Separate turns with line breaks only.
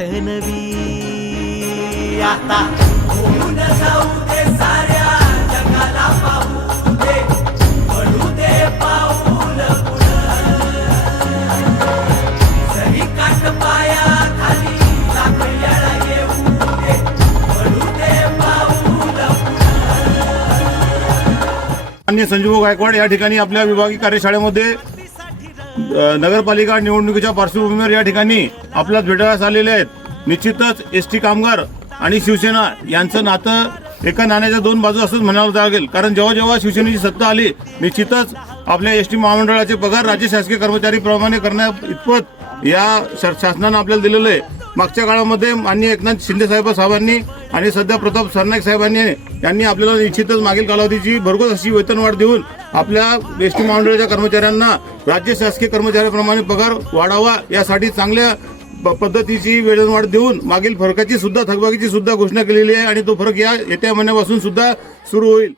नवी आता होऊन जाऊ दे साऱ्या जगाला पाहू दे पडू दे पाऊल पुढं. जरी काट पाया खाली लाख येळा येऊ दे पडू दे पाऊल
मान्य संजीव गायकवाड या ठिकाणी आपल्या विभागीय कार्यशाळेमध्ये नगरपालिका निवडणुकीच्या पार्श्वभूमीवर या ठिकाणी आपल्याला भेटायला आलेले आहेत. निश्चितच एस टी कामगार आणि शिवसेना यांचं नातं एका नाण्याच्या दोन बाजू असंच म्हणावं लागेल. कारण जेव्हा जेव्हा शिवसेनेची सत्ता आली निश्चितच आपल्या एस टी महामंडळाचे पगार राज्य शासकीय कर्मचारी प्रमाणे करण्या इतपत या शा- शासनानं आपल्याला दिलेलं आहे. मागच्या काळामध्ये माननीय एकनाथ शिंदे साहेब साहेबांनी आणि सध्या प्रताप सरनाईक साहेबांनी यांनी आपल्याला निश्चितच मागील कालावधीची भरघोस अशी वेतनवाढ देऊन आपल्या एस टी महामंडळाच्या कर्मचाऱ्यांना राज्य शासकीय कर्मचाऱ्याप्रमाणे पगार वाढावा यासाठी चांगल्या प- पद्धतीची वेतनवाढ देऊन मागील फरकाची सुद्धा थकबाकीची सुद्धा घोषणा केलेली आहे आणि तो फरक या येत्या महिन्यापासून सुद्धा सुरू होईल.